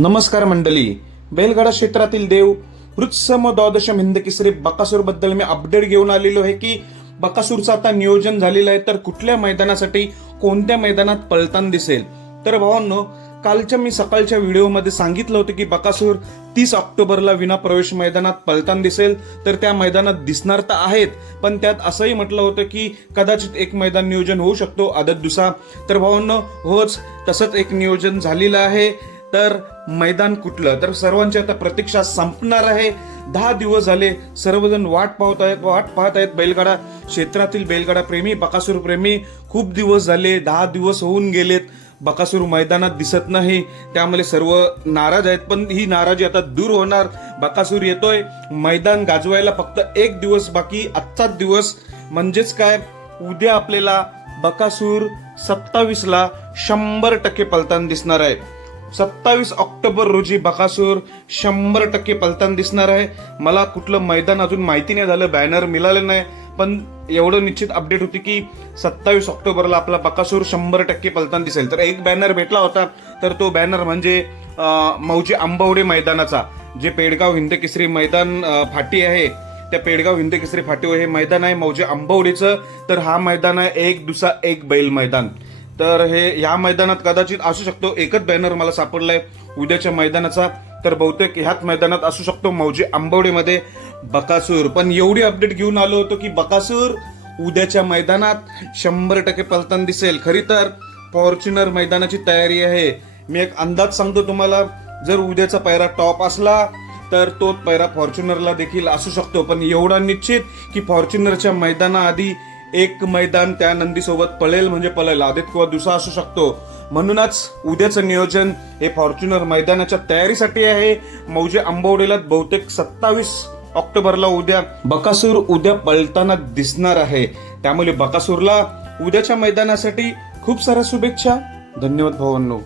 नमस्कार मंडळी. बैलगाडा क्षेत्रातील देव हृत्सम द्वादशम हिंद श्री बकासूरबद्दल मी अपडेट घेऊन आलेलो आहे की बकासूरचं आता नियोजन झालेलं आहे. तर कुठल्या मैदानासाठी कोणत्या मैदानात पळताना दिसेल? तर भावांनो कालच्या मी सकाळच्या व्हिडिओमध्ये सांगितलं होतं की बकासूर तीस ऑक्टोबरला विना प्रवेश मैदानात पळतान दिसेल. तर त्या मैदानात दिसणार तर आहेत पण त्यात असंही म्हटलं होतं की कदाचित एक मैदान नियोजन होऊ शकतो आदत दुसा. तर भावांनो होच तसंच एक नियोजन झालेलं आहे. तर मैदान कुठलं? तर सर्वांची आता प्रतीक्षा संपणार आहे. दहा दिवस झाले सर्वजण वाट पाहत आहेत वाट पाहत आहेत. बैलगाडा क्षेत्रातील बैलगाडा प्रेमी बकासूर प्रेमी खूप दिवस झाले दहा दिवस होऊन गेलेत. बकासूर मैदानात दिसत नाही त्यामुळे सर्व नाराज आहेत. पण ही नाराजी आता दूर होणार. बकासूर येतोय मैदान गाजवायला फक्त एक दिवस बाकी आजचाच दिवस. म्हणजेच काय? उद्या आपल्याला बकासूर सत्तावीसला शंभर टक्के पलताना दिसणार आहे. सत्तावीस ऑक्टोबर रोजी बकासूर शंभर टक्के पलताना दिसणार आहे. मला कुठलं मैदान अजून माहिती नाही झालं बॅनर मिळालं नाही. पण एवढं निश्चित अपडेट होती की सत्तावीस ऑक्टोबरला आपला बकासूर शंभर टक्के पलताना दिसेल. तर एक बॅनर भेटला होता. तर तो बॅनर म्हणजे मौजी मौजे आंबवडे मैदानाचा जे पेडगाव हिंदकेसरी मैदान फाटी आहे. त्या पेडगाव हिंदकेसरी फाटीवर हे मैदान आहे मौजे आंबवडीचं. तर हा मैदान आहे एक दुसरा एक बैल मैदान. तर हे ह्या मैदानात कदाचित असू शकतो. एकच बॅनर मला सापडलाय. उद्याच्या मैदानाचा तर बहुतेक ह्याच मैदानात असू शकतो मौजे आंबवडीमध्ये बकासूर. पण एवढी अपडेट घेऊन आलो होतो की बकासूर उद्याच्या मैदानात शंभर टक्के पलताना दिसेल. खरी तर फॉर्च्युनर मैदानाची तयारी आहे. मी एक अंदाज सांगतो तुम्हाला जर उद्याचा पैरा टॉप असला तर तो पैरा फॉर्च्युनरला देखील असू शकतो. पण एवढा निश्चित की फॉर्च्युनरच्या मैदानाआधी एक मैदान त्या नंदीसोबत पळेल म्हणजे पळेल. आदित किंवा दुसरा असू शकतो. म्हणूनच उद्याचं नियोजन हे फॉर्च्युनर मैदानाच्या तयारीसाठी आहे. मौजे आंबवडेला बहुतेक सत्तावीस ऑक्टोबरला उद्या बकासूर उद्या पळताना दिसणार आहे. त्यामुळे बकासूरला उद्याच्या मैदानासाठी खूप साऱ्या शुभेच्छा. धन्यवाद भावांनो.